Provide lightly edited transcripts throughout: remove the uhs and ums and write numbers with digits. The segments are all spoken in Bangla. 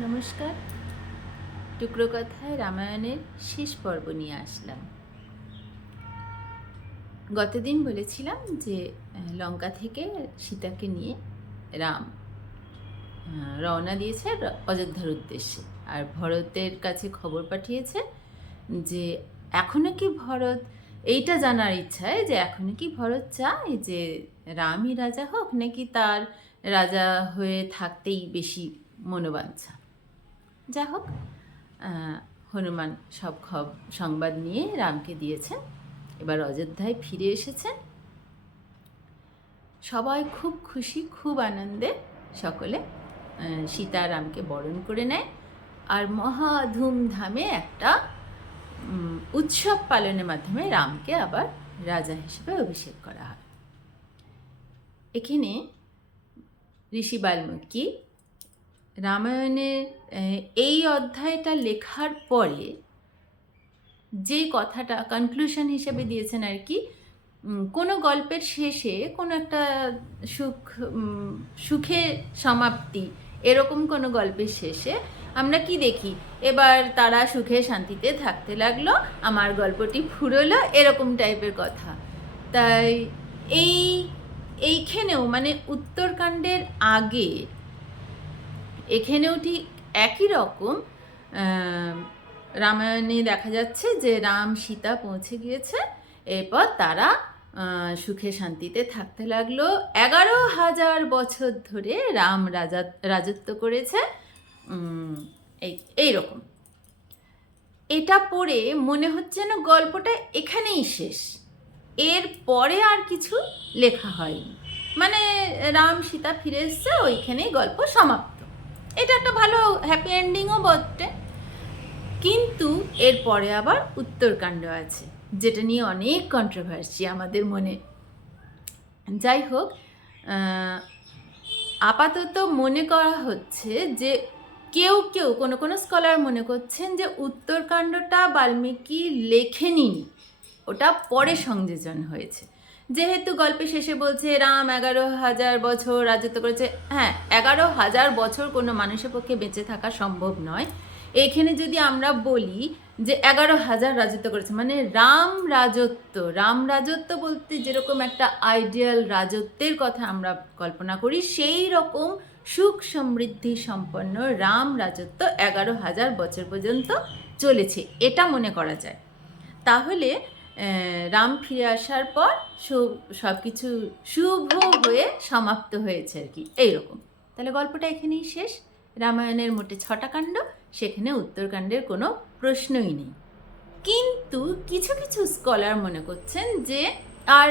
নমস্কার। টুকরো কথায় রামায়ণের শেষ পর্ব নিয়ে আসলাম। গতদিন বলেছিলাম যে লঙ্কা থেকে সীতাকে নিয়ে রাম রওনা দিয়েছে অযোধ্যার উদ্দেশ্যে। আর ভরতের কাছে খবর পাঠিয়েছে যে এখনো কি ভরত, এইটা জানার ইচ্ছায় যে এখনো কি ভরত চায় যে রামই রাজা হোক, নাকি তার রাজা হয়ে থাকতেই বেশি মনোবাঞ্ছা। যা হোক, হনুমান সব সংবাদ নিয়ে রামকে দিয়েছেন। এবার অযোধ্যায় ফিরে এসেছেন। সবাই খুব খুশি, খুব আনন্দে সকলে সীতা রামকে বরণ করে নেয়। আর মহা ধুমধামে একটা উৎসব পালনের মাধ্যমে রামকে আবার রাজা হিসেবে অভিষেক করা হয়। এখানে ঋষি বাল্মীকি রামায়ণের এই অধ্যায়টা লেখার পরে যে কথাটা কনক্লুশন হিসেবে দিয়েছেন আর কি, কোনো গল্পের শেষে কোনো একটা সুখে সমাপ্তি, এরকম কোনো গল্পের শেষে আমরা কি দেখি, এবার তারা সুখে শান্তিতে থাকতে লাগলো, আমার গল্পটি ফুরোলো, এরকম টাইপের কথা। তাই এইখানেও মানে উত্তরকাণ্ডের আগে এখানেও ঠিক একই রকম রামায়ণে দেখা যাচ্ছে যে রাম সীতা পৌঁছে গিয়েছে। এরপর তারা সুখে শান্তিতে থাকতে লাগলো। 11,000 বছর ধরে রাম রাজত্ব করেছে। এইরকম এটা পড়ে মনে হচ্ছে না গল্পটা এখানেই শেষ, এর পরে আর কিছু লেখা হয়নি। মানে রাম সীতা ফিরে এসছে, ওইখানেই গল্প সমাপ্ত। এটা একটা ভালো হ্যাপি এন্ডিংও বটে। কিন্তু এরপরে আবার উত্তরকাণ্ড আছে, যেটা নিয়ে অনেক কন্ট্রোভার্সি আমাদের মনে। যাই হোক, আপাতত মনে করা হচ্ছে যে কেউ কোনো স্কলার মনে করছেন যে উত্তরকাণ্ডটা বাল্মীকি লেখেনি, ওটা পরে সংযোজন হয়েছে। যেহেতু গল্পে শেষে বলছে রাম 11,000 বছর রাজত্ব করেছে, হ্যাঁ 11,000 বছর কোনো মানুষের পক্ষে বেঁচে থাকা সম্ভব নয়। এখানে যদি আমরা বলি যে 11,000 রাজত্ব করেছে, মানে রাম রাজত্ব বলতে যেরকম একটা আইডিয়াল রাজত্বের কথা আমরা কল্পনা করি, সেই রকম সুখ সমৃদ্ধি সম্পন্ন রাম রাজত্ব 11,000 বছর পর্যন্ত চলেছে, এটা মনে করা যায়। তাহলে রাম ফিরে আসার পর সব কিছু শুভ হয়ে সমাপ্ত হয়েছে আর কি, এইরকম। তাহলে গল্পটা এখানেই শেষ। রামায়ণের মোটে 6টা কাণ্ড, সেখানে উত্তরকাণ্ডের কোনো প্রশ্নই নেই। কিন্তু কিছু স্কলার মনে করছেন যে আর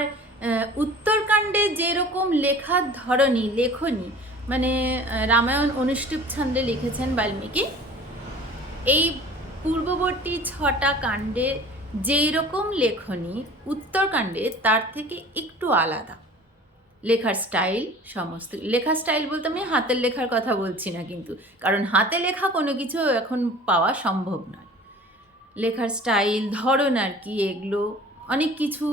উত্তরকাণ্ডে যেরকম লেখার ধরনী লেখনী, মানে রামায়ণ অনুষ্টুপ ছন্দে লিখেছেন বাল্মীকি, এই পূর্ববর্তী 6টা কাণ্ডে যেই রকম লেখনী উত্তরকাণ্ডে তার থেকে একটু আলাদা। লেখার স্টাইল, সমস্ত লেখার স্টাইল বলতে আমি হাতের লেখার কথা বলছি না, কিন্তু কারণ হাতে লেখা কোনো কিছু এখন পাওয়া সম্ভব নয়। লেখার স্টাইল, ধরন আর কি, এগুলো অনেক কিছু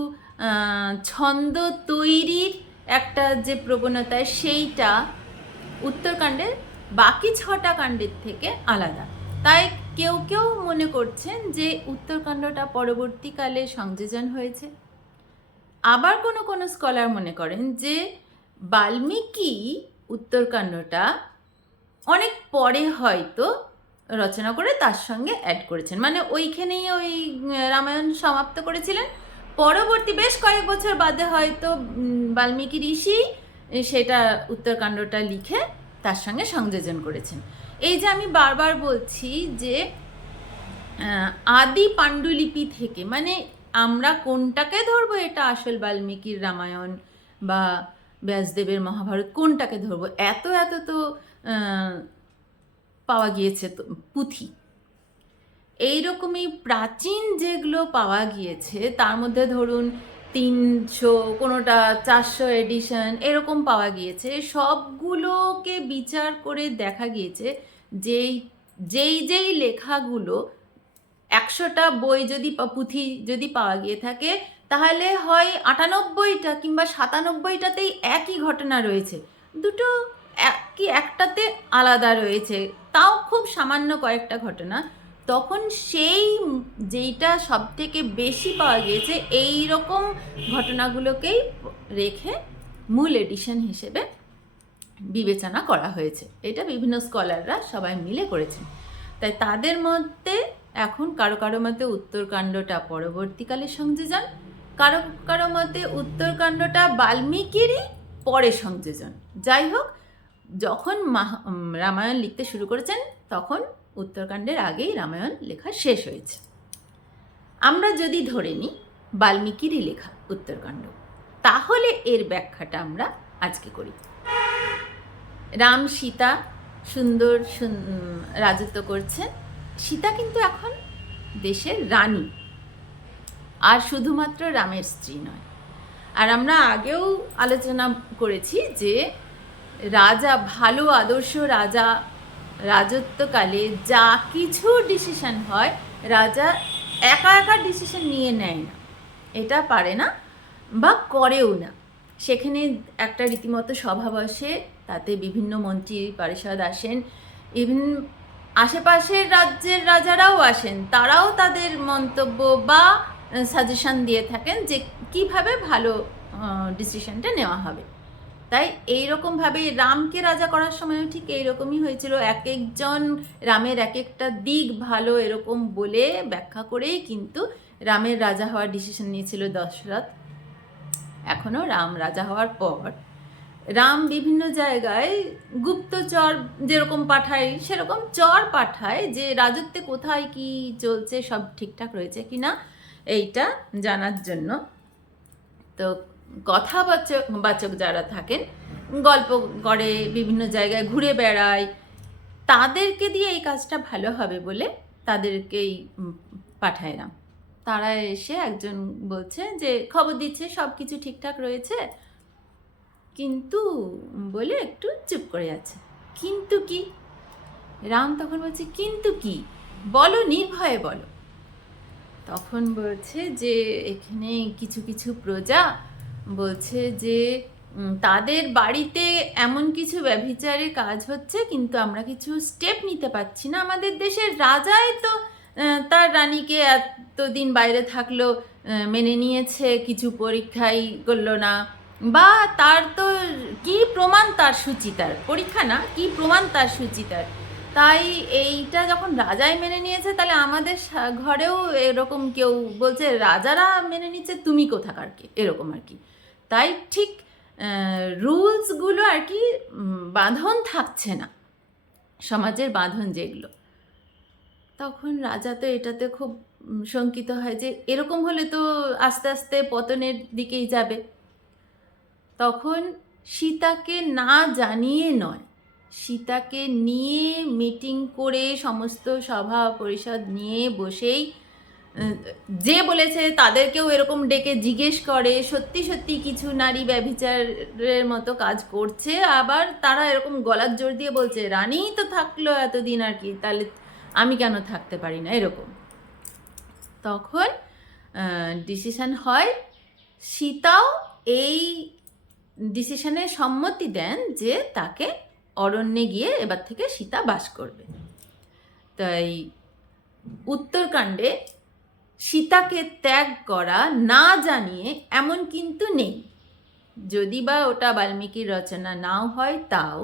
ছন্দ তৈরির একটা যে প্রবণতা, সেইটা উত্তরকাণ্ডের বাকি 6টা কাণ্ডের থেকে আলাদা। তাই কেউ মনে করছেন যে উত্তরকাণ্ডটা পরবর্তীকালে সংযোজন হয়েছে। আবার কোনো স্কলার মনে করেন যে বাল্মীকি উত্তরকাণ্ডটা অনেক পরে হয়তো রচনা করে তার সঙ্গে অ্যাড করেছেন, মানে ওইখানেই ওই রামায়ণ সমাপ্ত করেছিলেন। পরবর্তী বেশ কয়েক বছর বাদে হয়তো বাল্মীকি ঋষি সেটা উত্তরকাণ্ডটা লিখে তার সঙ্গে সংযোজন করেছেন। এই যে আমি বারবার বলছি যে আদি পাণ্ডুলিপি থেকে, মানে আমরা কোনটাকে ধরবো এটা আসল বাল্মীকির রামায়ণ বা ব্যাসদেবের মহাভারত, কোনটাকে ধরবো? এত তো পাওয়া গিয়েছে তো পুঁথি। এইরকমই প্রাচীন যেগুলো পাওয়া গিয়েছে তার মধ্যে ধরুন 300, কোনোটা 400 এডিশন এরকম পাওয়া গিয়েছে। সবগুলোকে বিচার করে দেখা গিয়েছে যেই লেখাগুলো 100টা বই যদি পুঁথি যদি পাওয়া গিয়ে থাকে, তাহলে হয় 98টা কিংবা 97টাতেই একই ঘটনা রয়েছে, দুটো কি একটাতে আলাদা রয়েছে, তাও খুব সামান্য কয়েকটা ঘটনা, তখন সেই যেইটা সব থেকে বেশি পাওয়া গিয়েছে এই রকম ঘটনাগুলোকেই রেখে মূল এডিশন হিসেবে বিবেচনা করা হয়েছে। এটা বিভিন্ন স্কলাররা সবাই মিলে করেছেন। তাই তাদের মধ্যে এখন কারো কারো মতে উত্তরকাণ্ডটা পরবর্তীকালে সংযোজন, কারো কারো মতে উত্তরকাণ্ডটা বাল্মীকিরই পরে সংযোজন। যাই হোক, যখন রামায়ণ লিখতে শুরু করেছেন তখন উত্তরকাণ্ডের আগেই রামায়ণ লেখা শেষ হয়েছে। আমরা যদি ধরে নিই বাল্মীকিরই লেখা উত্তরকাণ্ড, তাহলে এর ব্যাখ্যাটা আমরা আজকে করি। রাম সীতা সুন্দর রাজত্ব করছেন। সীতা কিন্তু এখন দেশের রানী, আর শুধুমাত্র রামের স্ত্রী নয়। আর আমরা আগেও আলোচনা করেছি যে রাজা, ভালো আদর্শ রাজা রাজত্বকালে যা কিছু ডিসিশন হয় রাজা একা একা ডিসিশন নিয়ে নেয় না, এটা পারে না বা করেও না। সেখানে একটা রীতিমতো সভা বসে, তাতে বিভিন্ন মন্ত্রী পরিষদ আসেন, ইভেন আশেপাশের রাজ্যের রাজারাও আসেন, তারাও তাদের মন্তব্য বা সাজেশন দিয়ে থাকেন যে কিভাবে ভালো ডিসিশনটা নেওয়া হবে। তাই এইরকমভাবে রামকে রাজা করার সময়ও ঠিক এইরকমই হয়েছিল। এক একজন রামের এক একটা দিক ভালো এরকম বলে ব্যাখ্যা করেই কিন্তু রামের রাজা হওয়ার ডিসিশন নিয়েছিল দশরথ। এখনও রাম রাজা হওয়ার পর রাম বিভিন্ন জায়গায় গুপ্তচর যেরকম পাঠায় সেরকম চর পাঠায়, যে রাজত্বে কোথায় কি চলছে, সব ঠিকঠাক রয়েছে কিনা এইটা জানার জন্য। তো কথাবাচক যারা থাকেন, গল্প করে, বিভিন্ন জায়গায় ঘুরে বেড়ায়, তাদেরকে দিয়ে এই কাজটা ভালো হবে বলে তাদেরকেই পাঠায় রাম। তারা এসে একজন বলছে যে খবর দিচ্ছে সব কিছু ঠিকঠাক রয়েছে, কিন্তু বলে একটু চুপ করে যাচ্ছে। কিন্তু কি? রাম তখন বলছে কিন্তু কি, বলো, নির্ভয়ে বলো। তখন বলছে যে এখানে কিছু কিছু প্রজা বলছে যে তাদের বাড়িতে এমন কিছু ব্যভিচারের কাজ হচ্ছে, কিন্তু আমরা কিছু স্টেপ নিতে পারছি না। আমাদের দেশের রাজাই তো তার রানীকে এতদিন বাইরে থাকলো, মেনে নিয়েছে, কিছু পরীক্ষাই করলো না, বা তার তো কি প্রমাণ তার সুচিতার, পরীক্ষা না, কি প্রমাণ তার সুচিতার। তাই এইটা যখন রাজাই মেনে নিয়েছে, তাহলে আমাদের ঘরেও এরকম কেউ বলছে রাজারা মেনে নিচ্ছে, তুমি কোথাকার কে, এরকম আর কি। তাই ঠিক রুলসগুলো আর কি বাঁধন থাকছে না, সমাজের বাঁধন যেগুলো। তখন রাজা তো এটাতে খুব শঙ্কিত হয় যে এরকম হলে তো আস্তে আস্তে পতনের দিকেই যাবে। তখন সীতাকে না জানিয়ে নয়, সীতাকে নিয়ে মিটিং করে সমস্ত সভা পরিষদ নিয়ে বসেই যে বলেছে তাদেরকেও এরকম ডেকে জিজ্ঞেস করে, সত্যি সত্যি কিছু নারী ব্যভিচারের মতো কাজ করছে, আবার তারা এরকম গলার জোর দিয়ে বলছে রানীই তো থাকলো এতদিন আর কি, তাহলে আমি কেন থাকতে পারি না, এরকম। তখন ডিসিশন হয়, সীতাও এই ডিসিশনে সম্মতি দেন যে তাকে অরণ্যে গিয়ে এবার থেকে সীতা বাস করবে। তাই উত্তরকাণ্ডে সীতাকে ত্যাগ করা না জানিয়ে এমন কিন্তু নেই। যদি বা ওটা বাল্মীকির রচনা নাও হয়, তাও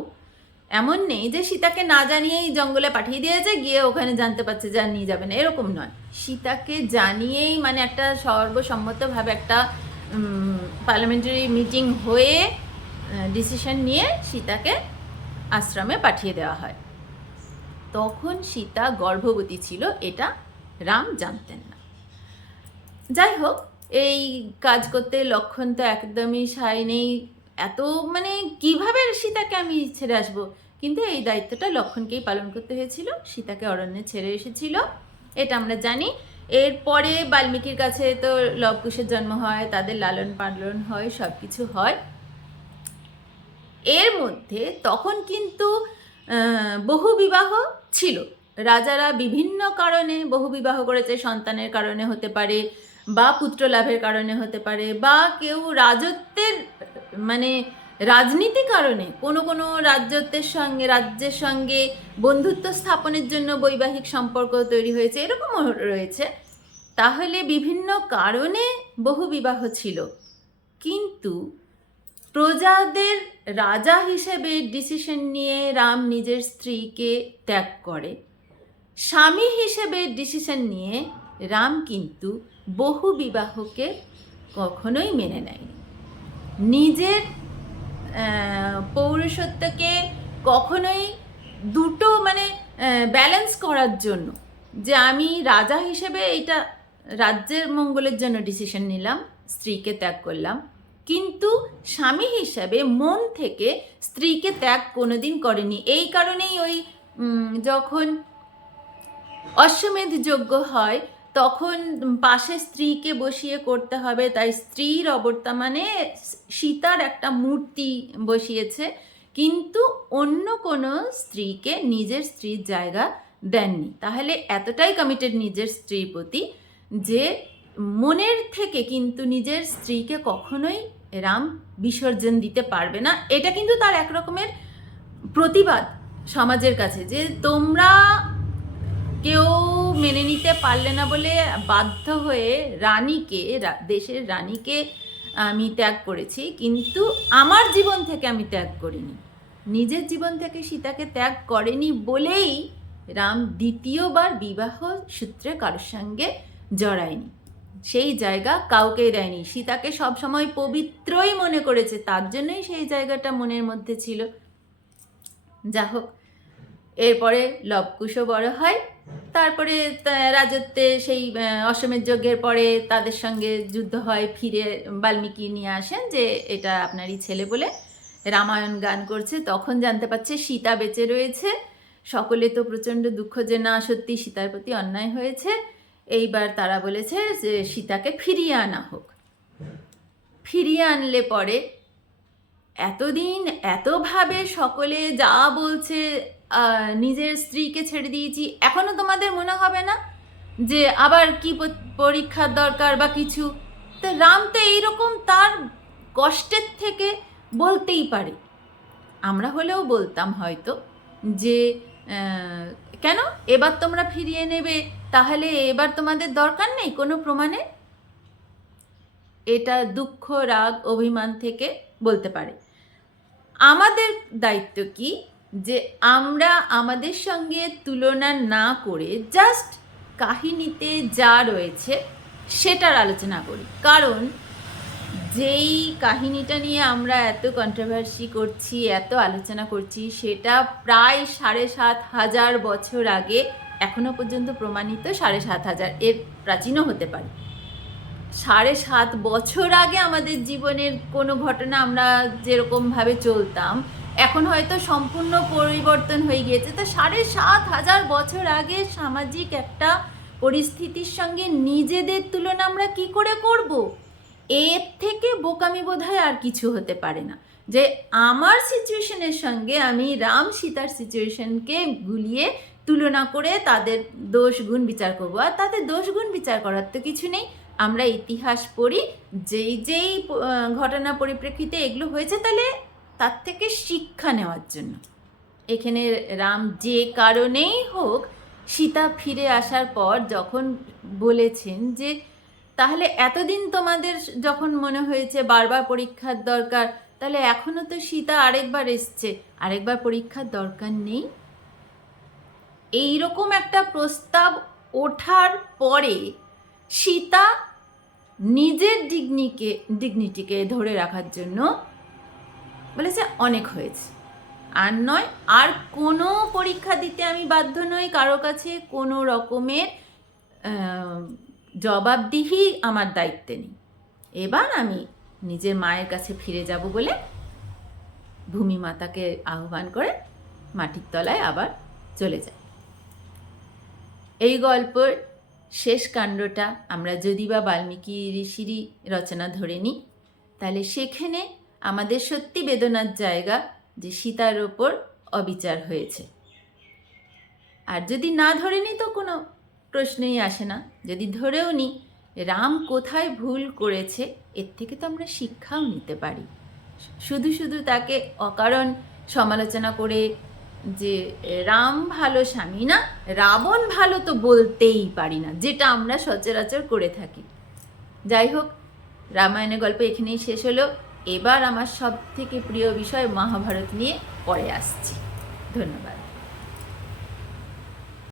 এমন নেই যে সীতাকে না জানিয়েই জঙ্গলে পাঠিয়ে দিয়েছে, গিয়ে ওখানে জানতে পারছে যা নিয়ে যাবে না, এরকম নয়। সীতাকে জানিয়েই, মানে একটা সর্বসম্মতভাবে একটা পার্লামেন্টারি মিটিং হয়ে ডিসিশন নিয়ে সীতাকে আশ্রমে পাঠিয়ে দেওয়া হয়। তখন সীতা গর্ভবতী ছিল, এটা রাম জানতেন না। যাই হোক, এই কাজ করতে লক্ষণ তো একদমই সায় নেই, এত মানে কিভাবে সীতাকে আমি ছেড়ে আসবো, কিন্তু এই দায়িত্বটা লক্ষণকেই পালন করতে হয়েছিল। সীতাকে অরণ্যে ছেড়ে এসেছিল, এটা আমরা জানি। এরপরে বাল্মীকির কাছে তো লবকুশের জন্ম হয়, তাদের লালন পালন হয়, সব কিছু হয়। এর মধ্যে তখন কিন্তু বহু বিবাহ ছিল, রাজারা বিভিন্ন কারণে বহু বিবাহ করেছে, সন্তানের কারণে হতে পারে, বা পুত্র লাভের কারণে হতে পারে, বা কেউ রাজত্বের মানে রাজনীতি কারণে কোনো কোনো রাজ্যের সঙ্গে বন্ধুত্ব স্থাপনের জন্য বৈবাহিক সম্পর্ক তৈরি হয়েছে, এরকমও রয়েছে। তাহলে বিভিন্ন কারণে বহু বিবাহ ছিল, কিন্তু প্রজাদের রাজা হিসেবে ডিসিশন নিয়ে রাম নিজের স্ত্রীকে ত্যাগ করে। স্বামী হিসেবে ডিসিশন নিয়ে রাম কিন্তু বহু বিবাহকে কখনোই মেনে নেয়নি। নিজের পৌরুষত্বকে কখনোই দুটো ব্যালেন্স করার জন্য, যে আমি রাজা হিসেবে এটা রাজ্যের মঙ্গলের জন্য ডিসিশন নিলাম, স্ত্রীকে ত্যাগ করলাম, কিন্তু স্বামী হিসাবে মন থেকে স্ত্রীকে ত্যাগ কোনোদিন করেনি। এই কারণেই ওই যখন অশ্বমেধ যজ্ঞ হয় তখন পাশে স্ত্রীকে বসিয়ে করতে হবে, তাই স্ত্রীর অবর্তমানে সীতার একটা মূর্তি বসিয়েছে, কিন্তু অন্য কোনো স্ত্রীকে নিজের স্ত্রীর জায়গা দেননি। তাহলে এতটাই কমিটেড নিজের স্ত্রীর প্রতি যে মনের থেকে কিন্তু নিজের স্ত্রীকে কখনোই রাম বিসর্জন দিতে পারবে না। এটা কিন্তু তার এক রকমের প্রতিবাদ সমাজের কাছে, যে তোমরা কেউ মেনে নিতে পারলে না বলে বাধ্য হয়ে দেশের রানীকে আমি ত্যাগ করেছি, কিন্তু আমার জীবন থেকে আমি ত্যাগ করিনি। নিজের জীবন থেকে সীতাকে ত্যাগ করেনি বলেই রাম দ্বিতীয়বার বিবাহ সূত্রে কারোর সঙ্গে জড়ায়নি, সেই জায়গা কাউকেই দেয়নি। সীতাকে সবসময় পবিত্রই মনে করেছে, তার জন্যই সেই জায়গাটা মনের মধ্যে ছিল। যা হোক, এরপরে লবকুশও বড় হয়, তারপরে রাজত্বে সেই অশ্বমেধ যজ্ঞের পরে তাদের সঙ্গে যুদ্ধ হয়, ফিরে বাল্মীকি নিয়ে আসেন যে এটা আপনারই ছেলে বলে রামায়ণ গান করছে। তখন জানতে পারছে সীতা বেঁচে রয়েছে। সকলে তো প্রচণ্ড দুঃখ যে না, সত্যি সীতার প্রতি অন্যায় হয়েছে। এইবার তারা বলেছে যে সীতাকে ফিরিয়ে আনা হোক। ফিরিয়ে আনলে পরে এতদিন এতভাবে সকলে যা বলছে নিজের স্ত্রীকে ছেড়ে দিয়েছি, এখনো তোমাদের মনে হবে না যে আবার কি পরীক্ষার দরকার বা কিছু? তো রাম তো এইরকম তার কষ্টের থেকে বলতেই পারে। আমরা হলেও বলতাম হয়তো যে কেন এবার তোমরা ফিরিয়ে নেবে, তাহলে এবার তোমাদের দরকার নেই কোনো প্রমাণে। এটা দুঃখ, রাগ, অভিমান থেকে বলতে পারে। আমাদের দায়িত্ব কি, যে আমরা আমাদের সঙ্গে তুলনা না করে জাস্ট কাহিনীতে যা রয়েছে সেটার আলোচনা করি। কারণ যেই কাহিনীটা নিয়ে আমরা এত কন্ট্রোভার্সি করছি, এত আলোচনা করছি, সেটা প্রায় ৭,৫০০ বছর আগে, এখনো পর্যন্ত প্রমাণিত ৭,৫০০, এর প্রাচীনও হতে পারে। ৭.৫ বছর আগে আমাদের জীবনের কোনো ঘটনা আমরা যেরকমভাবে চলতাম এখন হয়তো সম্পূর্ণ পরিবর্তন হয়ে গিয়েছে। তো ৭,৫০০ বছর আগে সামাজিক একটা পরিস্থিতির সঙ্গে নিজেদের তুলনা আমরা কি করে করব? এর থেকে বোকামি বোধহয় আর কিছু হতে পারে না, যে আমার সিচুয়েশনের সঙ্গে আমি রাম সীতার সিচুয়েশনকে গুলিয়ে তুলনা করে তাদের দোষ গুণ বিচার করবো। আর তাদের দোষ গুণ বিচার করার তো কিছু নেই। আমরা ইতিহাস পড়ি, যেই ঘটনা পরিপ্রেক্ষিতে এগুলো হয়েছে, তাহলে তার থেকে শিক্ষা নেওয়ার জন্য। এখানে রাম যে কারণেই হোক সীতা ফিরে আসার পর যখন বলেছেন যে তাহলে এতদিন তোমাদের যখন মনে হয়েছে বারবার পরীক্ষার দরকার, তাহলে এখনও তো সীতা আরেকবার এসছে, আরেকবার পরীক্ষার দরকার নেই। এইরকম একটা প্রস্তাব ওঠার পরে সীতা নিজের ডিগনিটিকে ধরে রাখার জন্য বলেছে অনেক হয়েছে, আর নয়, আর কোনো পরীক্ষা দিতে আমি বাধ্য নই, কারো কাছে কোনো রকমের জবাবদিহি আমার দায়িত্বে নেই। এবার আমি নিজের মায়ের কাছে ফিরে যাব বলে ভূমি মাতাকে আহ্বান করে মাটির তলায় আবার চলে যায়। এই গল্পের শেষ কাণ্ডটা আমরা যদি বা বাল্মীকি ঋষিরই রচনা ধরে নিই, তাহলে সেখানে আমাদের সত্যি বেদনার জায়গা যে সীতার ওপর অবিচার হয়েছে। আর যদি না ধরে নিই তো কোনো প্রশ্নই আসে না। যদি ধরেও নিই রাম কোথায় ভুল করেছে, এর থেকে তো আমরা শিক্ষাও নিতে পারি। শুধু শুধু তাকে অকারণ সমালোচনা করে যে রাম ভালো স্বামী না, রাবণ ভালো তো বলতেই পারি না, যেটা আমরা সচরাচর করে থাকি। যাই হোক, রামায়ণের গল্প এখানেই শেষ হলো। এবার আমার সব থেকে প্রিয় বিষয় মহাভারত নিয়ে পরে আসছি। ধন্যবাদ।